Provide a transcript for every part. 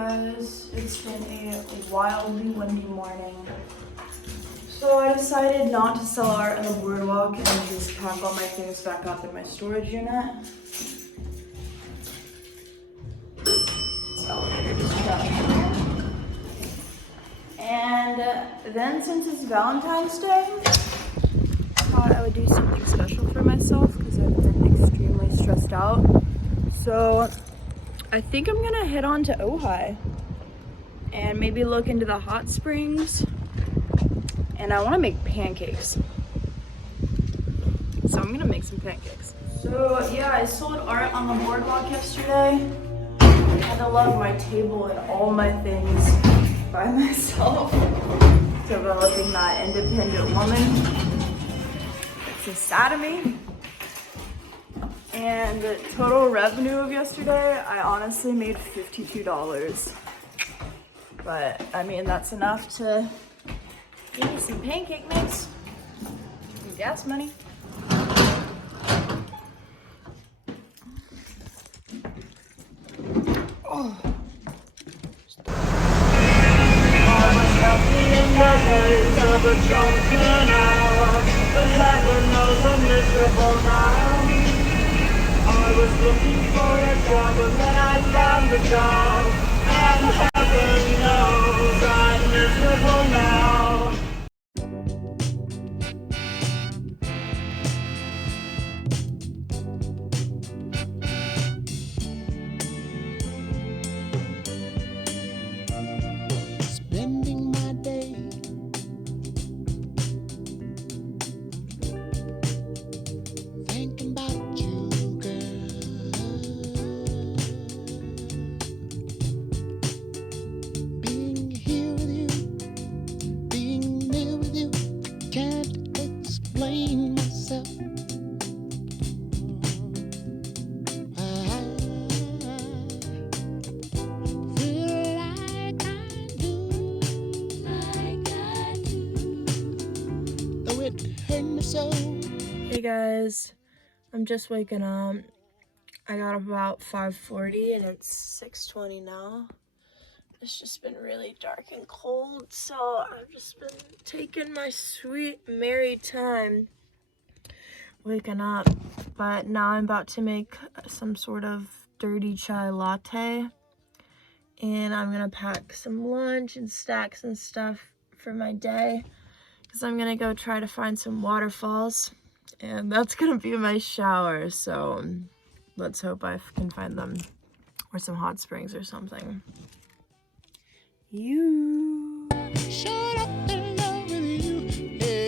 guys, it's been a wildly windy morning. So I decided not to sell art on the boardwalk and just pack all my things back up in my storage unit. This elevator just shut. And then since it's Valentine's Day, I thought I would do something special for myself because I've been extremely stressed out. So I think I'm gonna head on to Ojai and maybe look into the hot springs. And I wanna make pancakes. So I'm gonna make some pancakes. So yeah, I sold art on the boardwalk yesterday. I had to lug my table and all my things by myself. Developing that independent woman. It's just sad of me. And the total revenue of yesterday, I honestly made $52. But I mean, that's enough to give me some pancake mix and gas money. Oh. I was looking for a job and then I found the job, and heaven knows I'm miserable now. Spending my day thinking about you. Hey guys, I'm just waking up. I got up about 5:40 and it's 6:20 now. It's just been really dark and cold, so I've just been taking my sweet merry time waking up. But now I'm about to make some sort of dirty chai latte, and I'm gonna pack some lunch and snacks and stuff for my day because I'm gonna go try to find some waterfalls, and that's gonna be my shower. So let's hope I can find them, or some hot springs or something. You shut up in love with you, yeah.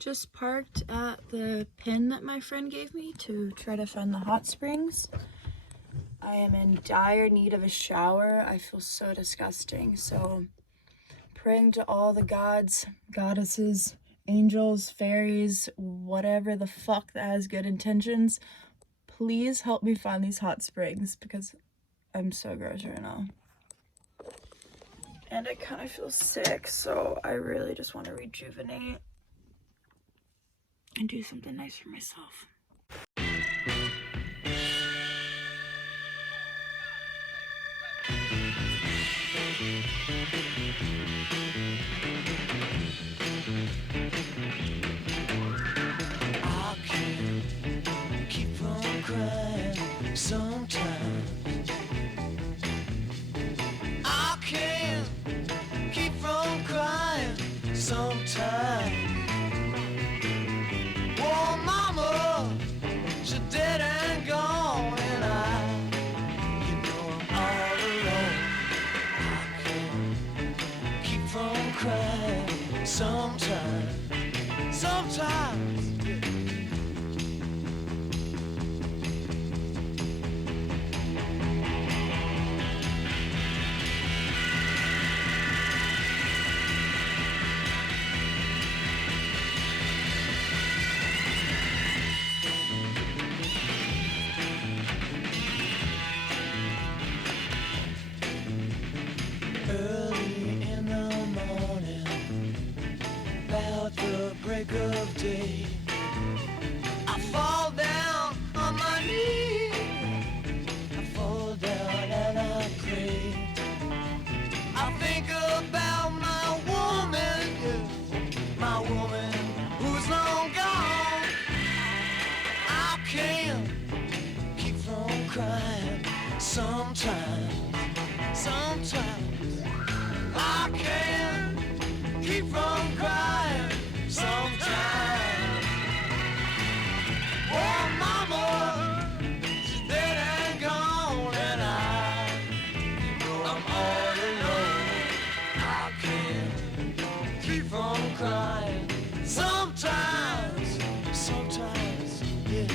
Just parked at the pin that my friend gave me to try to find the hot springs. I am in dire need of a shower. I feel so disgusting. So praying to all the gods, goddesses, angels, fairies, whatever the fuck that has good intentions, please help me find these hot springs because I'm so gross right now. And I kind of feel sick, so I really just want to rejuvenate and do something nice for myself. I can't keep from crying sometimes. I can't keep from crying sometimes. Oh, mama, she's dead and gone, and you know I'm all alone. I can't keep from crying sometimes. Sometimes. Early in the morning, about the break of day, I fall down on my knees. I fall down and I pray. I think about my woman, yeah, my woman who's long gone. I can't keep from crying sometimes. Sometimes I can't keep from crying sometimes. Oh, mama, she's dead and gone, and you know I'm all alone. I can't keep from crying sometimes. Sometimes, yeah.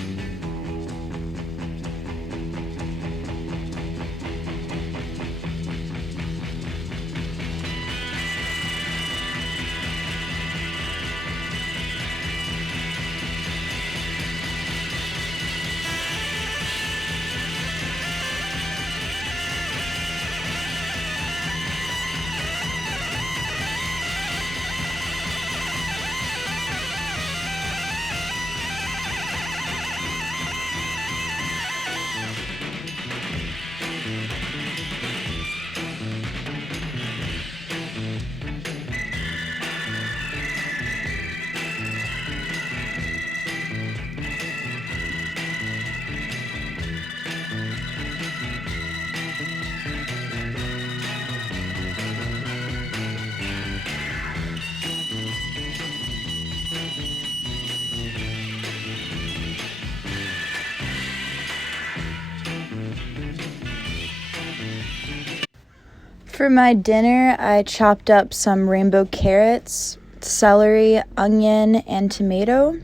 For my dinner, I chopped up some rainbow carrots, celery, onion, and tomato.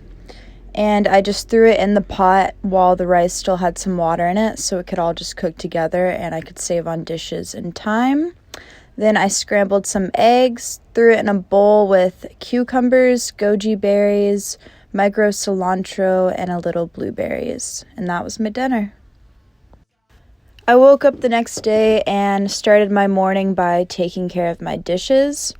And I just threw it in the pot while the rice still had some water in it so it could all just cook together and I could save on dishes and time. Then I scrambled some eggs, threw it in a bowl with cucumbers, goji berries, micro cilantro, and a little blueberries. And that was my dinner. I woke up the next day and started my morning by taking care of my dishes.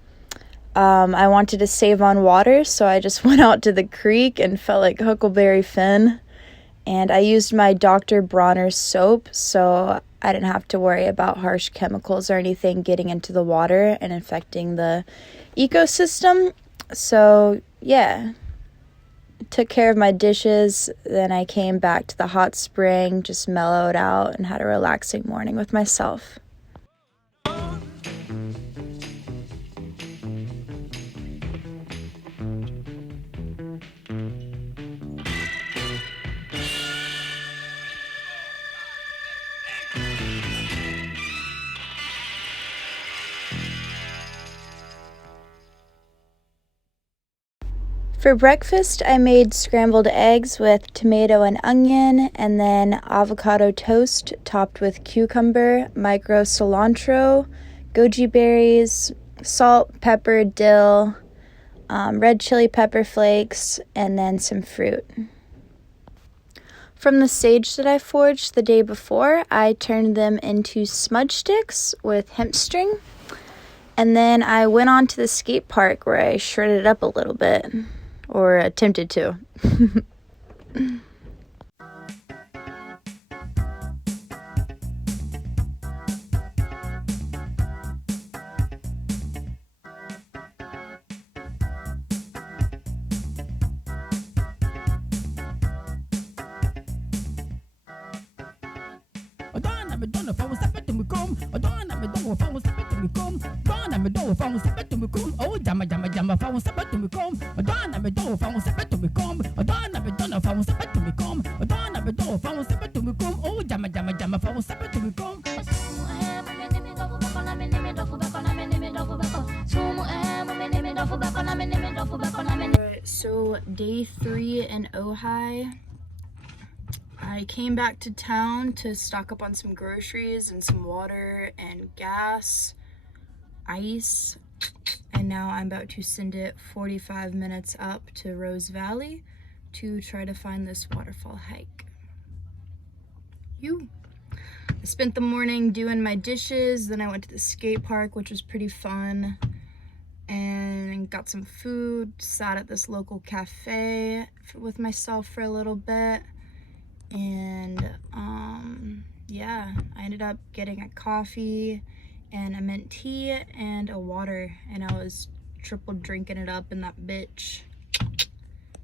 I wanted to save on water, so I just went out to the creek and felt like Huckleberry Finn. And I used my Dr. Bronner's soap, so I didn't have to worry about harsh chemicals or anything getting into the water and infecting the ecosystem. So, yeah. Took care of my dishes, then I came back to the hot spring, just mellowed out, and had a relaxing morning with myself. For breakfast, I made scrambled eggs with tomato and onion, and then avocado toast topped with cucumber, micro cilantro, goji berries, salt, pepper, dill, red chili pepper flakes, and then some fruit. From the sage that I forged the day before, I turned them into smudge sticks with hemp string. And then I went on to the skate park where I shredded it up a little bit, or attempted to. Alright, so day 3 in Ojai. I came back to town to stock up on some groceries and some water and gas, ice, and now I'm about to send it 45 minutes up to Rose Valley to try to find this waterfall hike. I spent the morning doing my dishes, then I went to the skate park, which was pretty fun, and got some food, sat at this local cafe with myself for a little bit. And yeah, I ended up getting a coffee and a mint tea and a water, and I was triple drinking it up in that bitch.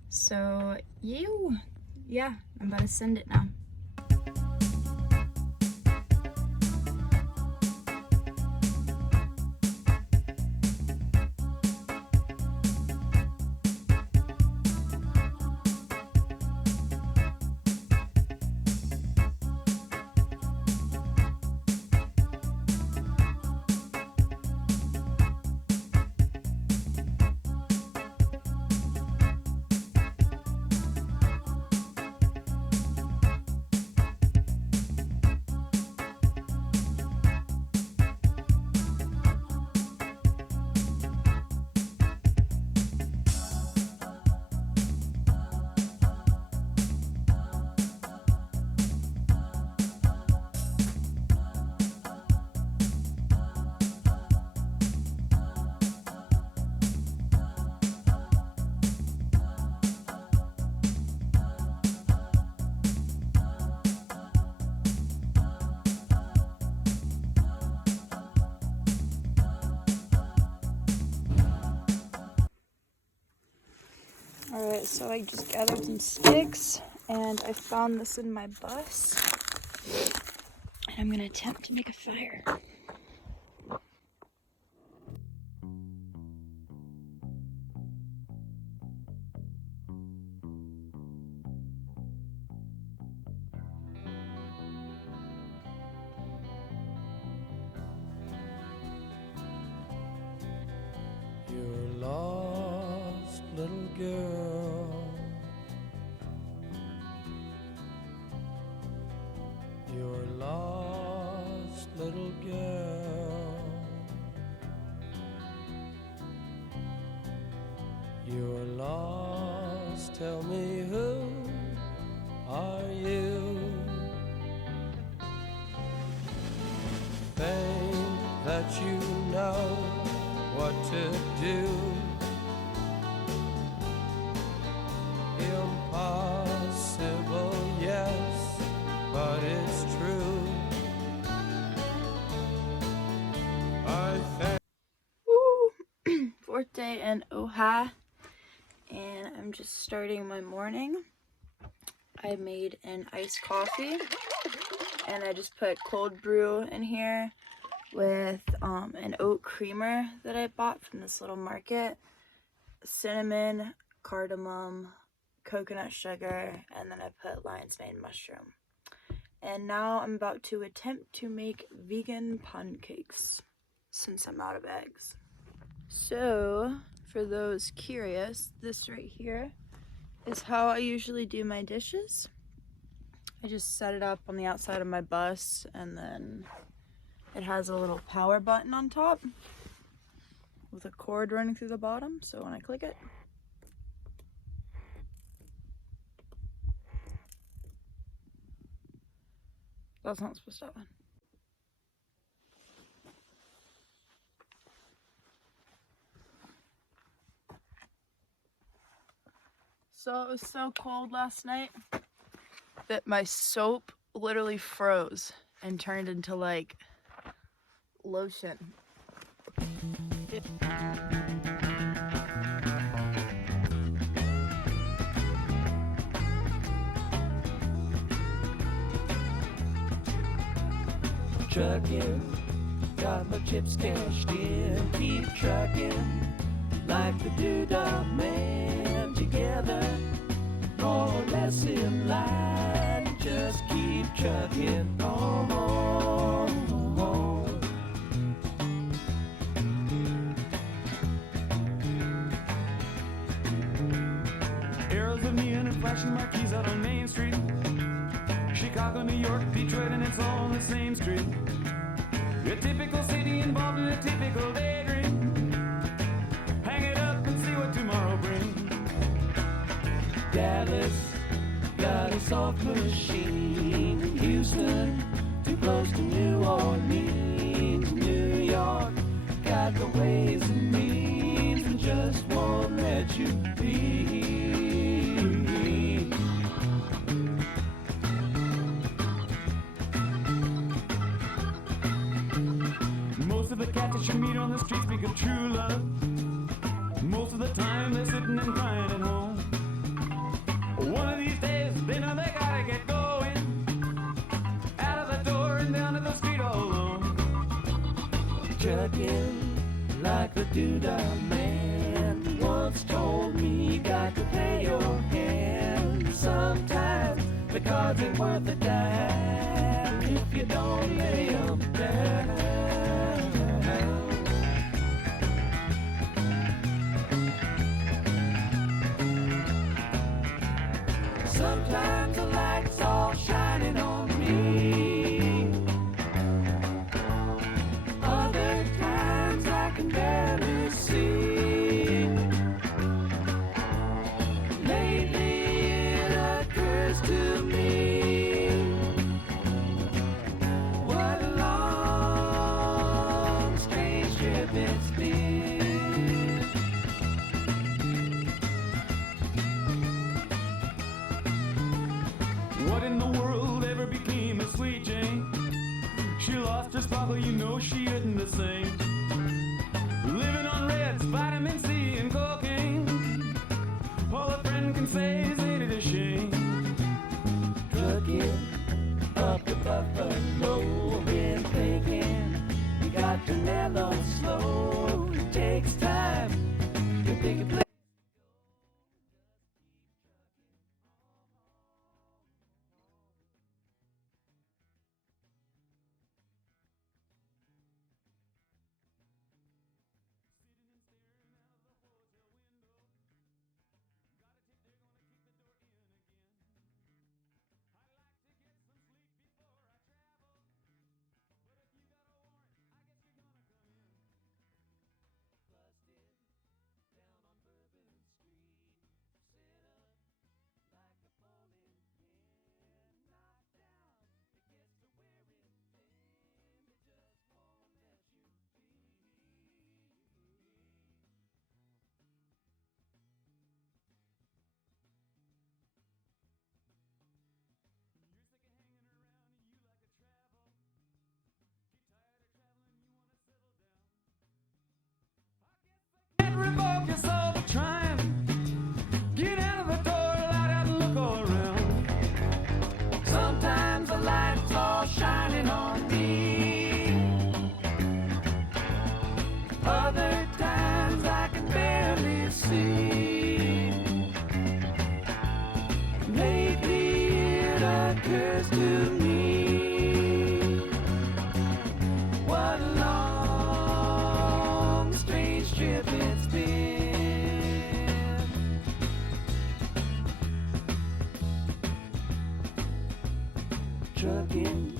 So yeah, I'm about to send it now. Alright, so I just gathered some sticks, and I found this in my bus, and I'm gonna attempt to make a fire. You're lost, little girl. You're lost, little girl. You're lost, tell me who are you? Think that you know what to do. Impossible, yes, but it's true. I think. Woo! Fourth day in Ojai, and I'm just starting my morning. I made an iced coffee, and I just put cold brew in here with an oat creamer that I bought from this little market, cinnamon, cardamom, coconut sugar, and then I put lion's mane mushroom. And now I'm about to attempt to make vegan pancakes since I'm out of eggs. So, for those curious, this right here is how I usually do my dishes. I just set it up on the outside of my bus, and then it has a little power button on top with a cord running through the bottom, so when I click it, That's not supposed to happen. So it was so cold last night that my soap literally froze and turned into like lotion. Trucking, got my chips cashed in. Keep trucking, like the doodah man. Together, more or less in line. Just keep trucking on. Arrows of neon and flashing marquees out on Main Street. Chicago, New York, Detroit, and it's all on the same street. A typical city involved in a typical daydream. Hang it up and see what tomorrow brings. Dallas, got a soft machine. Houston, too close to New Orleans. New York, got the ways and means and just won't let you be. Most of the cats that you meet on the street speak of true love. Most of the time they're sitting and crying at home. One of these days they know they gotta get going. Out of the door and down to the street all alone. Trucking like the doodah man once told me, you got to pay your hand. Sometimes the cards ain't worth a dime if you don't lay 'em down. Sometimes the light's all shining on me. Other times I can barely see. Lately it occurs to me, what a long, strange trip it's been. What in the world ever became of Sweet Jane? She lost her sparkle, you know she isn't the same. Living on reds, vitamin C and cocaine. All a friend can say is ain't it a shame? Trucking up to Buffalo, been thinking you got to mellow slow. It takes time to pick a place. Can't revoke your soul for trying. Get out of the door, light out and look all around. Sometimes the light's all shining on me. Other times I can barely see. Lately it occurs to me, what a long, strange trip it's been. Trucking,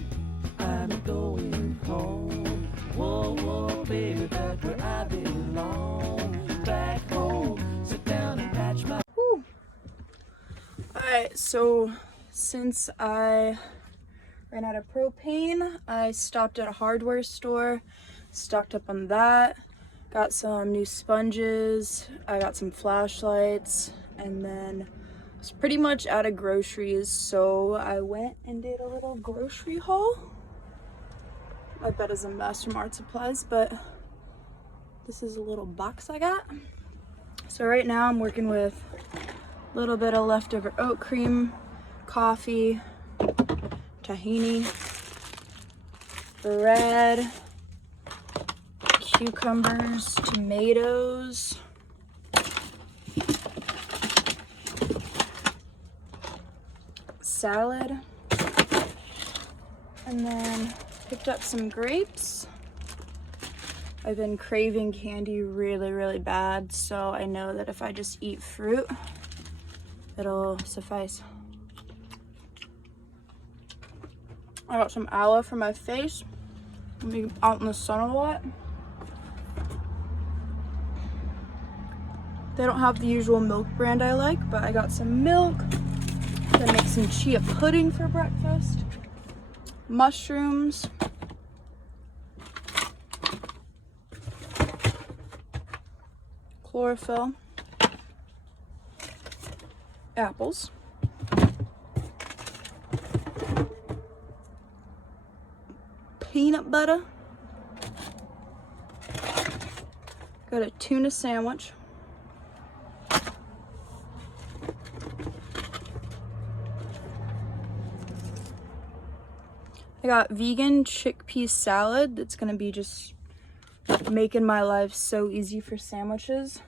I'm going home. Whoa, whoa, baby, back where I belong. Back home, sit down and patch my. Alright, so since I ran out of propane. I stopped at a hardware store, stocked up on that, got some new sponges, I got some flashlights, and then I was pretty much out of groceries, so I went and did a little grocery haul. My bed is a mess from art supplies, but this is a little box I got. So right now I'm working with a little bit of leftover oat cream, coffee, tahini, bread, cucumbers, tomatoes, salad, and then picked up some grapes. I've been craving candy really bad, so I know that if I just eat fruit, it'll suffice. I got some aloe for my face. I'm gonna be out in the sun a lot. They don't have the usual milk brand I like, but I got some milk. Gonna make some chia pudding for breakfast. Mushrooms. Chlorophyll. Apples. Peanut butter. Got a tuna sandwich. I got vegan chickpea salad that's gonna be just making my life so easy for sandwiches.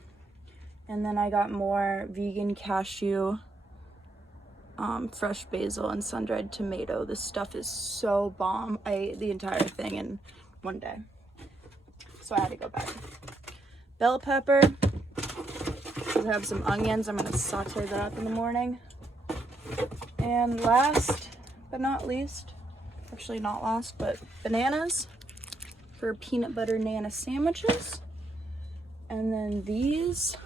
And then I got more vegan cashew, fresh basil, and sun-dried tomato. This stuff is so bomb. I ate the entire thing in one day, so I had to go back. Bell pepper. I have some onions. I'm gonna saute that up in the morning. And last but not least, actually not last, but bananas for peanut butter nana sandwiches. And then these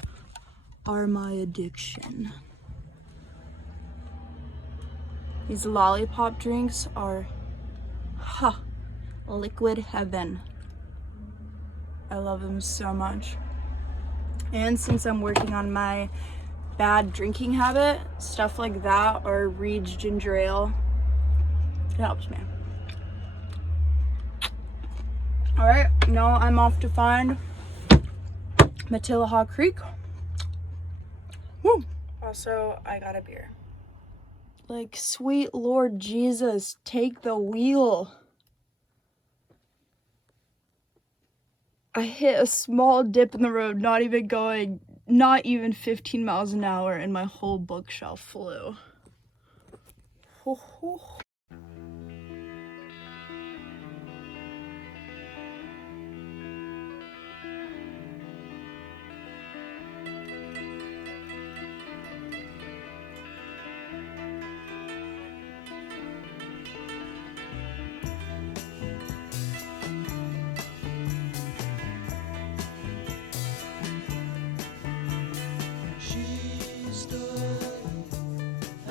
are my addiction. These lollipop drinks are liquid heaven. I love them so much. And since I'm working on my bad drinking habit, stuff like that or Reed's ginger ale, it helps me. All right, now I'm off to find Matilaha Creek. Woo! Also, I got a beer. Like, sweet Lord Jesus, take the wheel. I hit a small dip in the road, not even 15 miles an hour, and my whole bookshelf flew.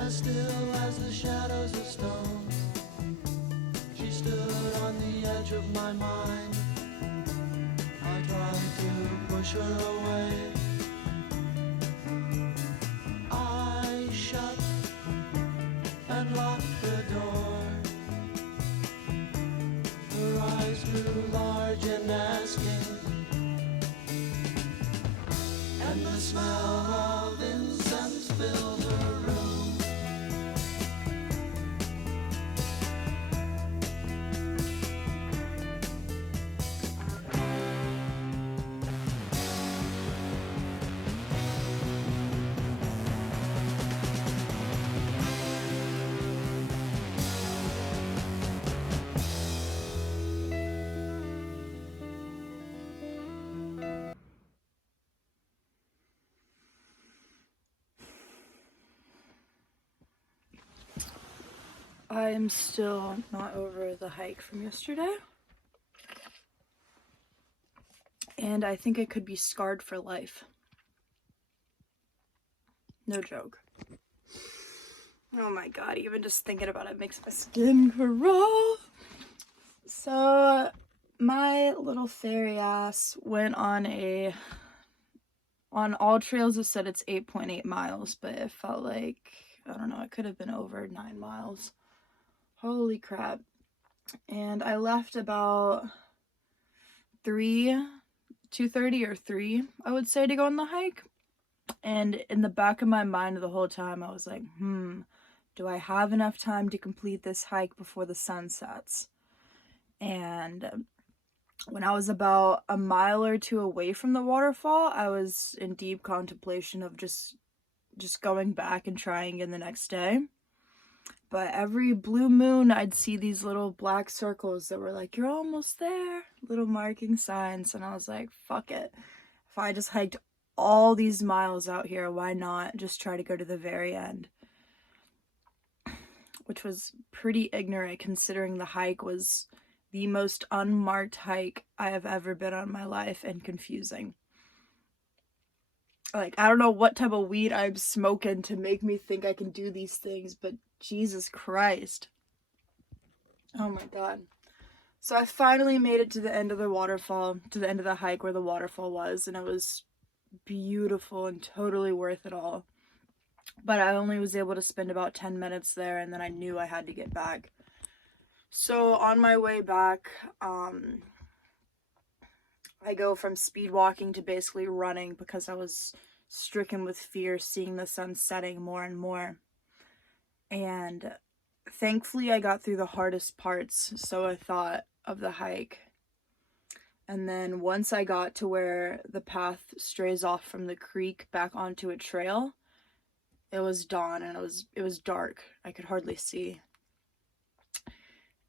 Still as the shadows of stone, she stood on the edge of my mind. I tried to push her away. I shut and locked the door. Her eyes grew large and asking, and the smell of incense filled her room. I am still not over the hike from yesterday. And I think I could be scarred for life. No joke. Oh my god, even just thinking about it makes my skin crawl. So my little fairy ass went on all trails it said it's 8.8 miles, but it felt like, I don't know, it could have been over 9 miles. Holy crap. And I left about 2:30 or 3, I would say, to go on the hike. And in the back of my mind the whole time, I was like, do I have enough time to complete this hike before the sun sets? And when I was about a mile or two away from the waterfall, I was in deep contemplation of just going back and trying again the next day. But every blue moon, I'd see these little black circles that were like, you're almost there, little marking signs. And I was like, fuck it. If I just hiked all these miles out here, why not just try to go to the very end? Which was pretty ignorant considering the hike was the most unmarked hike I have ever been on in my life, and confusing. Like, I don't know what type of weed I'm smoking to make me think I can do these things, but Jesus Christ. Oh my god. So I finally made it to the end of the waterfall, to the end of the hike where the waterfall was, and it was beautiful and totally worth it all. But I only was able to spend about 10 minutes there, and then I knew I had to get back. So on my way back, I go from speed walking to basically running because I was stricken with fear seeing the sun setting more and more. And thankfully I got through the hardest parts, so I thought, of the hike. And then once I got to where the path strays off from the creek back onto a trail, it was dawn and it was dark. I could hardly see.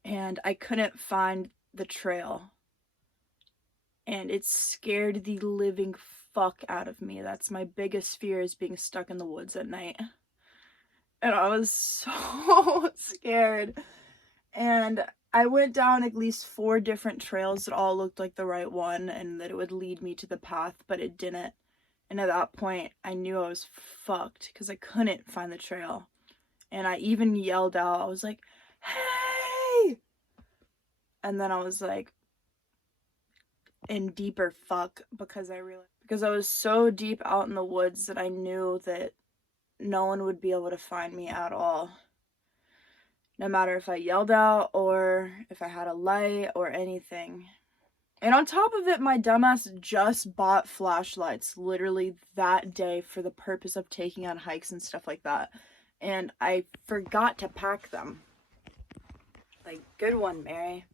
And I couldn't find the trail. And it scared the living fuck out of me. That's my biggest fear, is being stuck in the woods at night. And I was so scared. And I went down at least 4 different trails that all looked like the right one and that it would lead me to the path, but it didn't. And at that point, I knew I was fucked because I couldn't find the trail. And I even yelled out, I was like, hey! And then I was like, in deeper fuck, because I was so deep out in the woods that I knew that no one would be able to find me at all. No matter if I yelled out or if I had a light or anything. And on top of it, my dumbass just bought flashlights literally that day for the purpose of taking on hikes and stuff like that. And I forgot to pack them. Like, good one, Mary.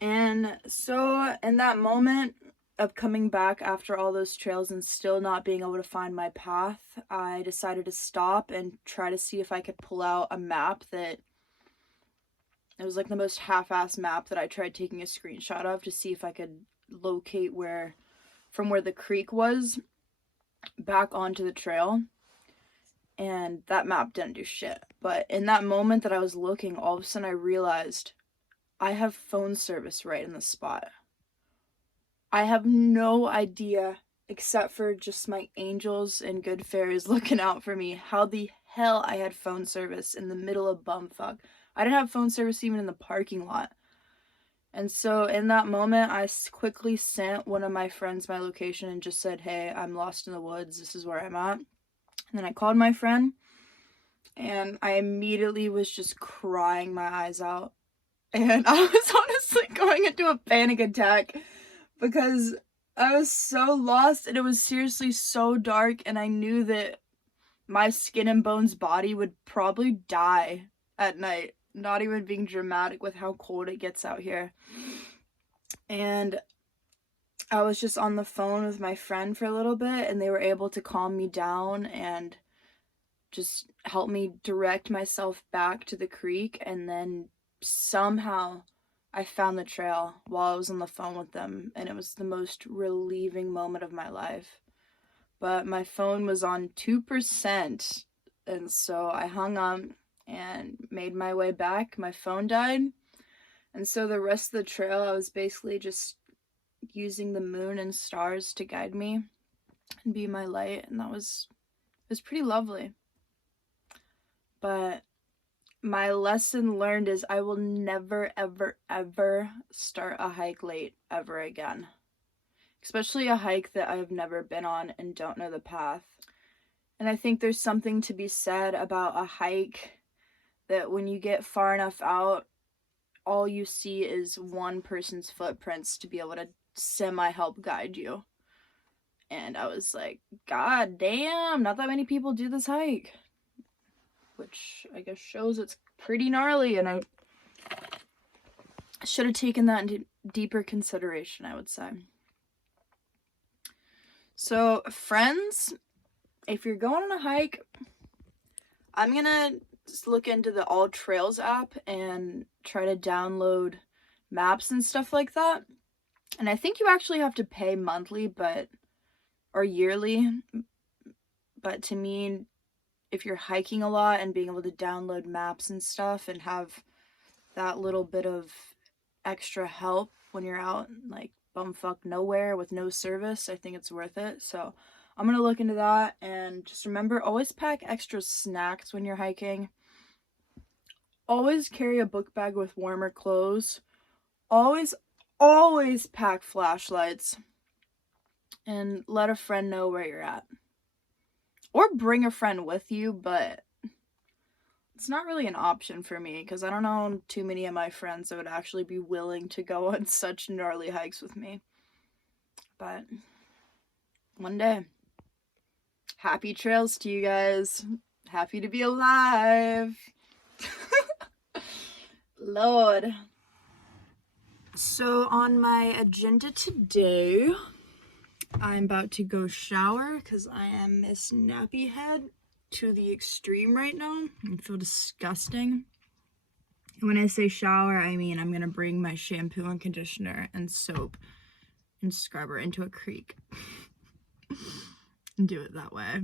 And so in that moment of coming back after all those trails and still not being able to find my path, I decided to stop and try to see if I could pull out a map that, it was like the most half-assed map that I tried taking a screenshot of to see if I could locate from where the creek was back onto the trail. And that map didn't do shit. But in that moment that I was looking, all of a sudden I realized I have phone service right in the spot. I have no idea, except for just my angels and good fairies looking out for me, how the hell I had phone service in the middle of bumfuck. I didn't have phone service even in the parking lot. And so in that moment, I quickly sent one of my friends my location and just said, hey, I'm lost in the woods. This is where I'm at. And then I called my friend, and I immediately was just crying my eyes out. And I was honestly going into a panic attack because I was so lost, and it was seriously so dark, and I knew that my skin and bones body would probably die at night. Not even being dramatic with how cold it gets out here. And I was just on the phone with my friend for a little bit, and they were able to calm me down and just help me direct myself back to the creek. And then somehow I found the trail while I was on the phone with them, and it was the most relieving moment of my life. But my phone was on 2%, and so I hung up and made my way back. My phone died, and so the rest of the trail I was basically just using the moon and stars to guide me and be my light, and it was pretty lovely. but my lesson learned is I will never, ever, ever start a hike late ever again. Especially a hike that I've never been on and don't know the path. And I think there's something to be said about a hike that when you get far enough out, all you see is one person's footprints to be able to semi-help guide you. And I was like, God damn, not that many people do this hike. Which I guess shows it's pretty gnarly, and I should have taken that into deeper consideration, I would say. So, friends, if you're going on a hike, I'm gonna just look into the All Trails app and try to download maps and stuff like that. And I think you actually have to pay monthly, or yearly. But to me, if you're hiking a lot and being able to download maps and stuff and have that little bit of extra help when you're out like bumfuck nowhere with no service, I think it's worth it. So I'm gonna look into that, and just remember, always pack extra snacks when you're hiking. Always carry a book bag with warmer clothes. Always pack flashlights, and let a friend know where you're at. Or bring a friend with you, but it's not really an option for me because I don't know too many of my friends that would actually be willing to go on such gnarly hikes with me. But one day. Happy trails to you guys. Happy to be alive. Lord. So on my agenda today, I'm about to go shower because I am Miss Nappy Head to the extreme right now. I feel disgusting. And when I say shower, I mean I'm going to bring my shampoo and conditioner and soap and scrubber into a creek. And do it that way.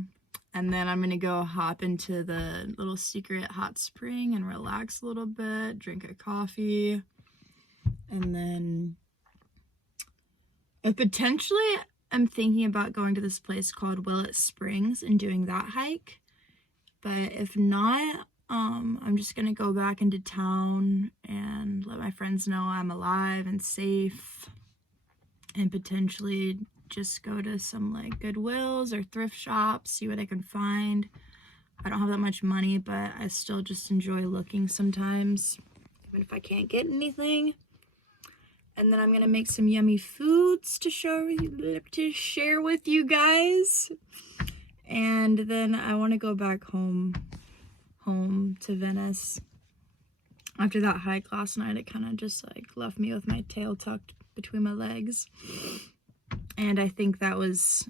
And then I'm going to go hop into the little secret hot spring and relax a little bit, drink a coffee. And then I'm thinking about going to this place called Willett Springs and doing that hike. But if not, I'm just gonna go back into town and let my friends know I'm alive and safe, and potentially just go to some like Goodwills or thrift shops, see what I can find. I don't have that much money, but I still just enjoy looking sometimes, even if I can't get anything. And then I'm gonna make some yummy foods to share with you guys. And then I want to go back home to Venice. After that hike last night, it kind of just like left me with my tail tucked between my legs. And I think that was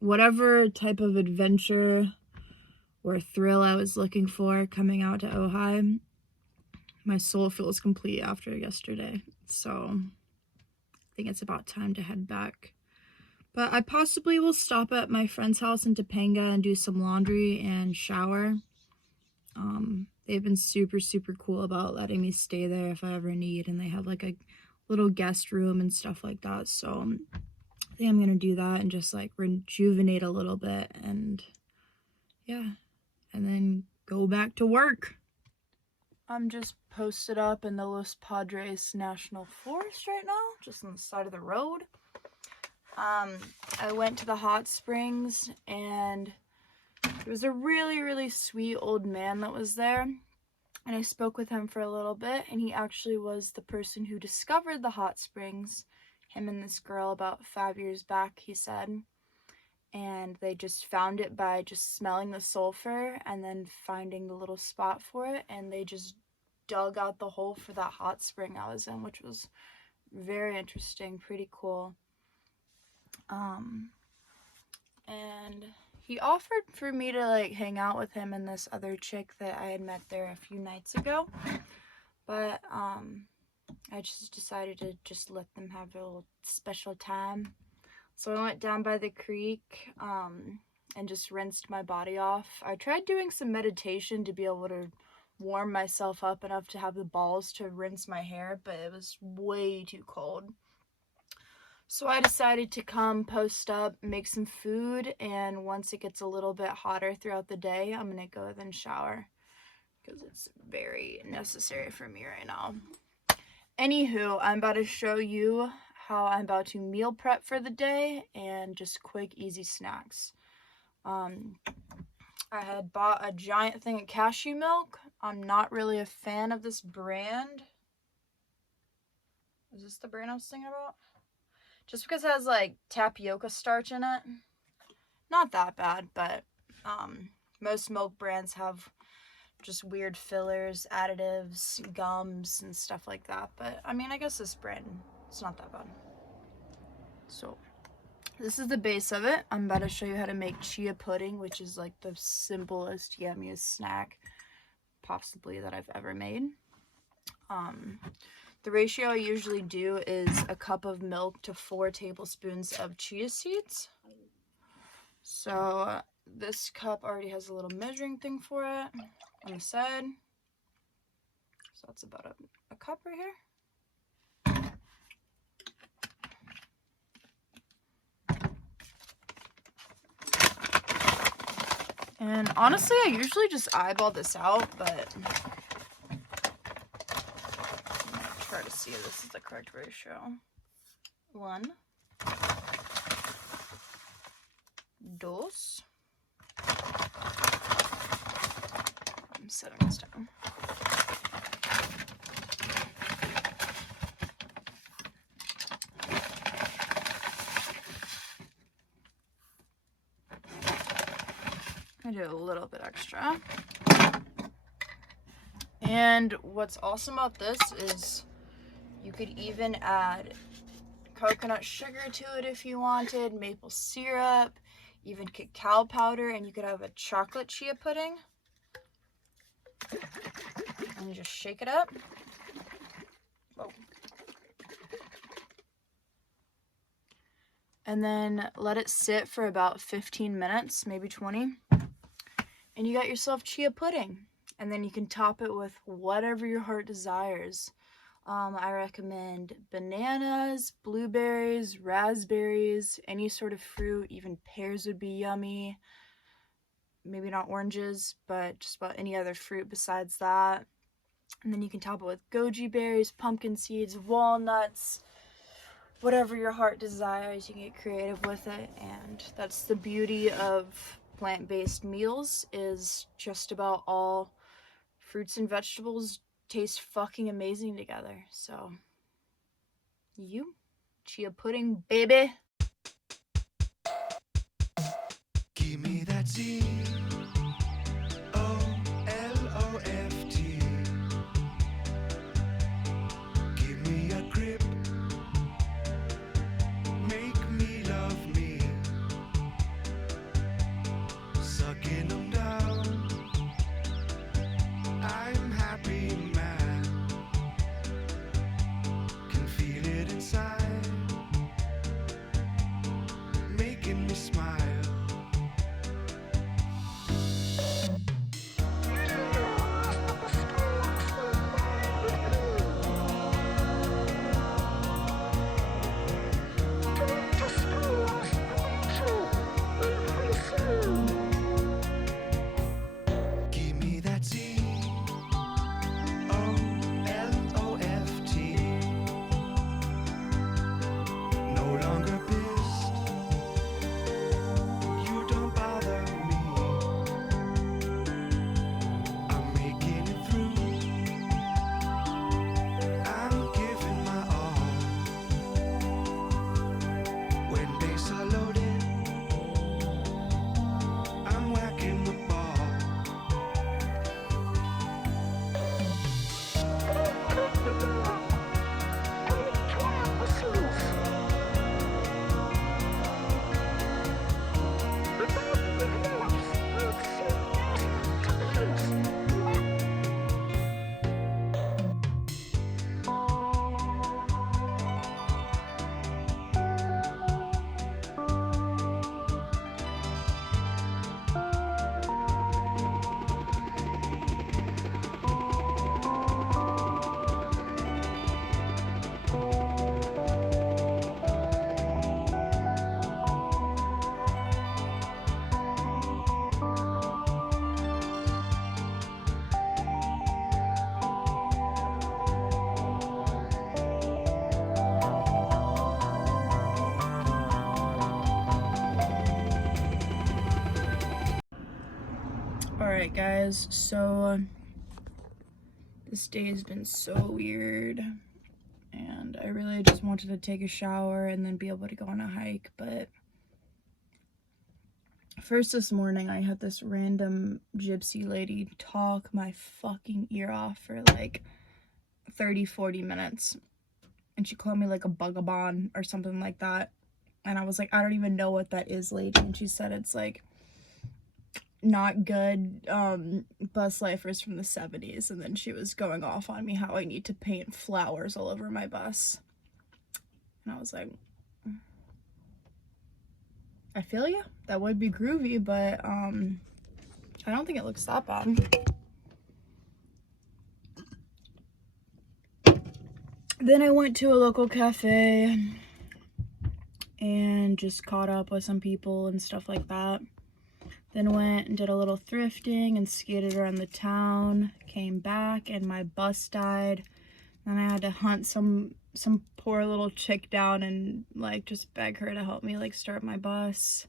whatever type of adventure or thrill I was looking for coming out to Ojai. My soul feels complete after yesterday. So I think it's about time to head back. But I possibly will stop at my friend's house in Topanga and do some laundry and shower. They've been super, super cool about letting me stay there if I ever need. And they have like a little guest room and stuff like that. So I think I'm going to do that and just like rejuvenate a little bit. And yeah, and then go back to work. I'm just posted up in the Los Padres National Forest right now, just on the side of the road. I went to the hot springs, and there was a really, really sweet old man that was there, and I spoke with him for a little bit, and he actually was the person who discovered the hot springs, him and this girl about 5 years back, he said, and they just found it by just smelling the sulfur and then finding the little spot for it, and they just dug out the hole for that hot spring I was in, which was very interesting, pretty cool. And he offered for me to like hang out with him and this other chick that I had met there a few nights ago, but I just decided to just let them have a little special time. So I went down by the creek and just rinsed my body off. I tried doing some meditation to be able to warm myself up enough to have the balls to rinse my hair, but it was way too cold. So I decided to come post up, make some food, and once it gets a little bit hotter throughout the day, I'm gonna go then shower. because it's very necessary for me right now. Anywho, I'm about to show you how I'm about to meal prep for the day and just quick, easy snacks. I had bought a giant thing of cashew milk. I'm not really a fan of this brand. Is this the brand I was thinking about? Just because it has like tapioca starch in it. Not that bad, but most milk brands have just weird fillers, additives, gums, and stuff like that. But I mean, I guess this brand, it's not that bad. So this is the base of it. I'm about to show you how to make chia pudding, which is like the simplest, yummiest snack possibly that I've ever made. The ratio I usually do is a cup of milk to 4 tablespoons of chia seeds. So this cup already has a little measuring thing for it on the side. So that's about a cup right here. And honestly, I usually just eyeball this out, but I'm gonna try to see if this is the correct ratio. 1, 2. I'm setting this down. I do a little bit extra. And what's awesome about this is you could even add coconut sugar to it if you wanted, maple syrup, even cacao powder, and you could have a chocolate chia pudding. And you just shake it up. Whoa. And then let it sit for about 15 minutes, maybe 20. And you got yourself chia pudding. And then you can top it with whatever your heart desires. I recommend bananas, blueberries, raspberries, any sort of fruit. Even pears would be yummy. Maybe not oranges, but just about any other fruit besides that. And then you can top it with goji berries, pumpkin seeds, walnuts, whatever your heart desires. You can get creative with it. And that's the beauty of plant-based meals, is just about all fruits and vegetables taste fucking amazing together. So, chia pudding, baby. Give me that Z, O-L-O-F-T. Give me a grip, make me love me. Sucking them down, I'm happy man. Can feel it inside, making me smile. Alright guys, so this day has been so weird and I really just wanted to take a shower and then be able to go on a hike, but first this morning I had this random gypsy lady talk my fucking ear off for like 30-40 minutes, and she called me like a bugabon or something like that, and I was like, I don't even know what that is, lady. And she said it's like not good bus lifers from the 70s, and then she was going off on me how I need to paint flowers all over my bus, and I was like, I feel you, that would be groovy, but I don't think it looks that bad. Then I went to a local cafe and just caught up with some people and stuff like that. Then went and did a little thrifting and skated around the town. Came back and my bus died. Then I had to hunt some poor little chick down and like just beg her to help me like start my bus.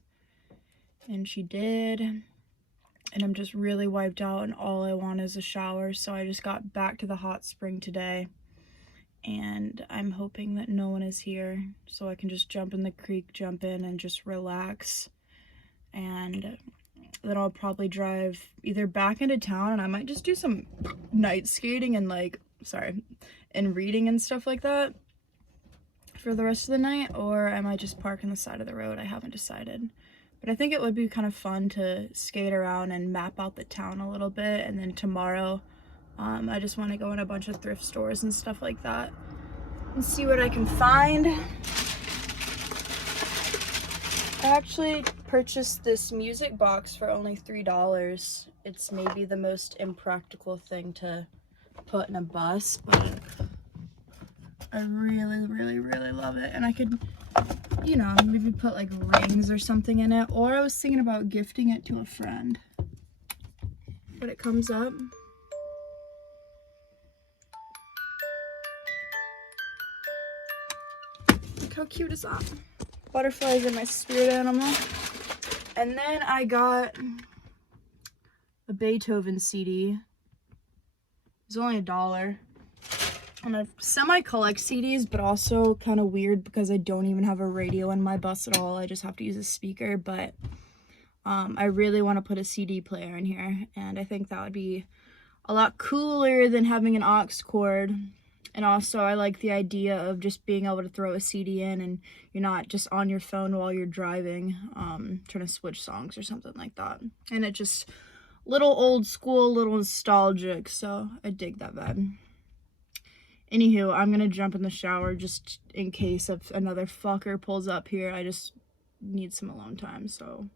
And she did. And I'm just really wiped out and all I want is a shower. So I just got back to the hot spring today. And I'm hoping that no one is here so I can just jump in the creek, jump in and just relax. And then I'll probably drive either back into town and I might just do some night skating and and reading and stuff like that for the rest of the night, or I might just park on the side of the road. I haven't decided, but I think it would be kind of fun to skate around and map out the town a little bit. And then tomorrow I just want to go in a bunch of thrift stores and stuff like that and see what I can find. I actually purchased this music box for only $3. It's maybe the most impractical thing to put in a bus, but I really love it. And I could, you know, maybe put like rings or something in it, or I was thinking about gifting it to a friend. But it comes up. Look how cute is that? Butterflies are my spirit animal. And then I got a Beethoven CD. It was only $1. And I semi-collect CDs, but also kind of weird because I don't even have a radio in my bus at all. I just have to use a speaker, but I really want to put a CD player in here, and I think that would be a lot cooler than having an aux cord. And also I like the idea of just being able to throw a CD in and you're not just on your phone while you're driving, trying to switch songs or something like that. And it just, little old school, little nostalgic, so I dig that vibe. Anywho, I'm gonna jump in the shower just in case if another fucker pulls up here. I just need some alone time, so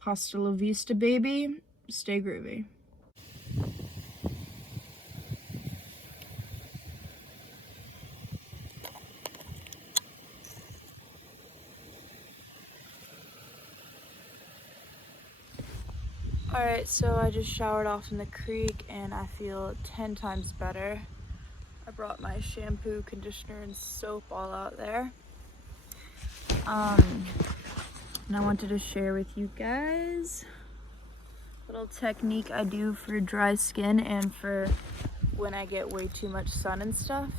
hasta la vista, baby. Stay groovy. Alright, so I just showered off in the creek and I feel 10 times better. I brought my shampoo, conditioner, and soap all out there. And I wanted to share with you guys a little technique I do for dry skin and for when I get way too much sun and stuff.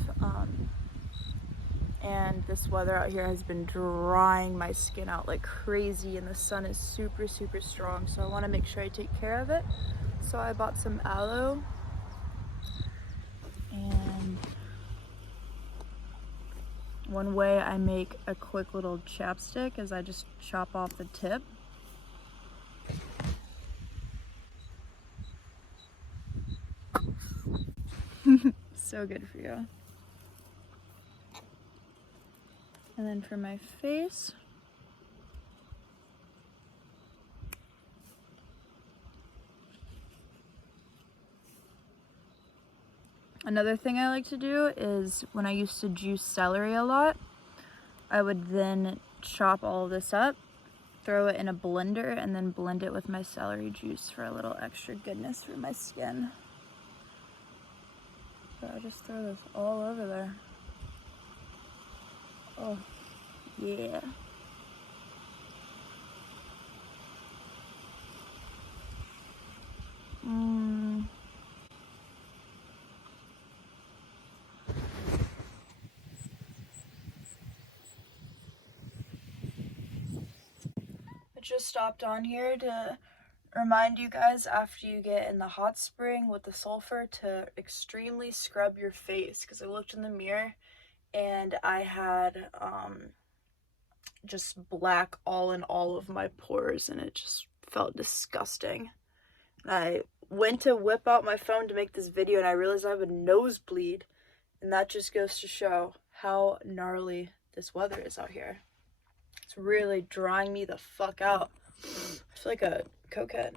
And this weather out here has been drying my skin out like crazy and the sun is super strong, so I want to make sure I take care of it. So I bought some aloe, and one way I make a quick little chapstick is I just chop off the tip. So good for you. And then for my face, another thing I like to do is when I used to juice celery a lot, I would then chop all of this up, throw it in a blender, and then blend it with my celery juice for a little extra goodness for my skin. So I just throw this all over there. Oh, yeah. I just stopped on here to remind you guys, after you get in the hot spring with the sulfur, to extremely scrub your face, because I looked in the mirror and I had just black all in all of my pores, and it just felt disgusting. I went to whip out my phone to make this video and I realized I have a nosebleed, and that just goes to show how gnarly this weather is out here. It's really drying me the fuck out. It's like a cokehead.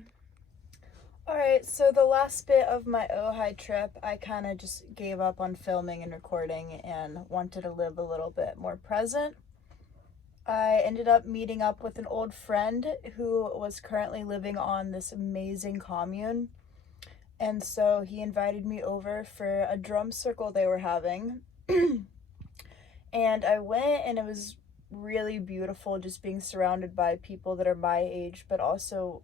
Alright, so the last bit of my Ojai trip, I kind of just gave up on filming and recording and wanted to live a little bit more present. I ended up meeting up with an old friend who was currently living on this amazing commune. And so he invited me over for a drum circle they were having. And I went, and it was really beautiful just being surrounded by people that are my age, but also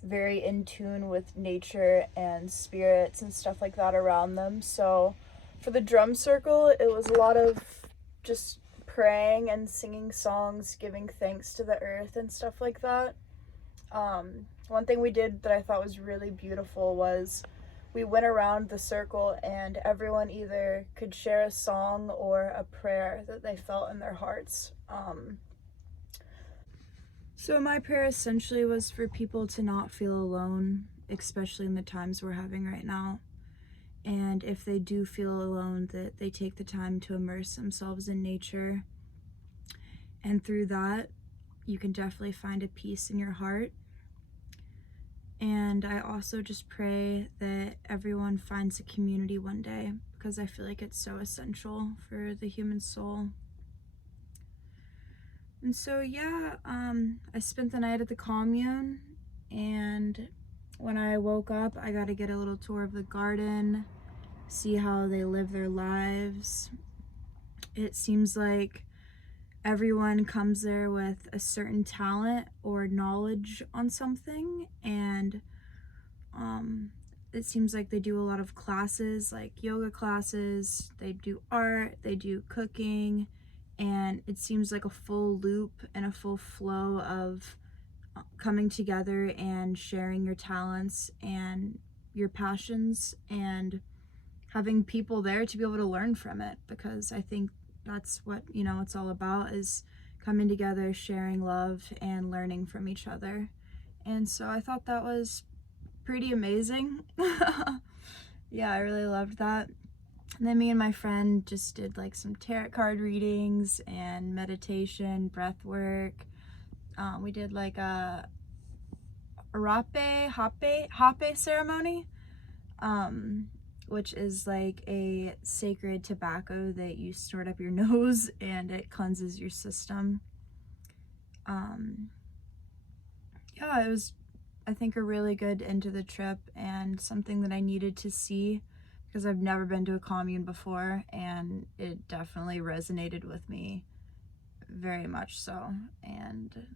very in tune with nature and spirits and stuff like that around them. So for the drum circle, it was a lot of just praying and singing songs, giving thanks to the earth and stuff like that. One thing we did that I thought was really beautiful was we went around the circle and everyone either could share a song or a prayer that they felt in their hearts. So my prayer essentially was for people to not feel alone, especially in the times we're having right now. And if they do feel alone, that they take the time to immerse themselves in nature. And through that, you can definitely find a peace in your heart. And I also just pray that everyone finds a community one day, because I feel like it's so essential for the human soul. And so yeah, I spent the night at the commune, and when I woke up, I got to get a little tour of the garden, see how they live their lives. It seems like everyone comes there with a certain talent or knowledge on something, and it seems like they do a lot of classes, like yoga classes, they do art, they do cooking, and it seems like a full loop and a full flow of coming together and sharing your talents and your passions and having people there to be able to learn from it, because I think that's what, you know, it's all about, is coming together, sharing love and learning from each other. And so I thought that was pretty amazing. Yeah, I really loved that. And then me and my friend just did like some tarot card readings and meditation, breath work. We did like a hape ceremony, which is like a sacred tobacco that you snort up your nose and it cleanses your system. Yeah, it was, I think, a really good end to the trip and something that I needed to see, because I've never been to a commune before, and it definitely resonated with me very much so. And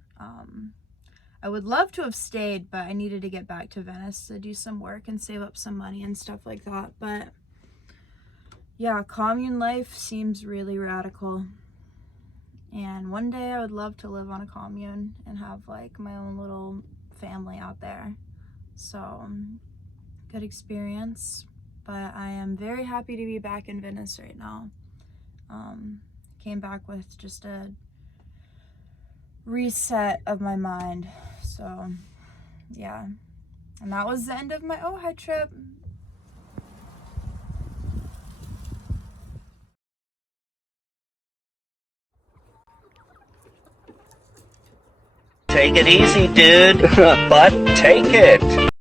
I would love to have stayed, but I needed to get back to Venice to do some work and save up some money and stuff like that. But yeah, commune life seems really radical, and one day I would love to live on a commune and have like my own little family out there. So good experience. But I am very happy to be back in Venice right now. Came back with just a reset of my mind. So yeah, and that was the end of my Ojai trip. Take it easy, dude, but take it.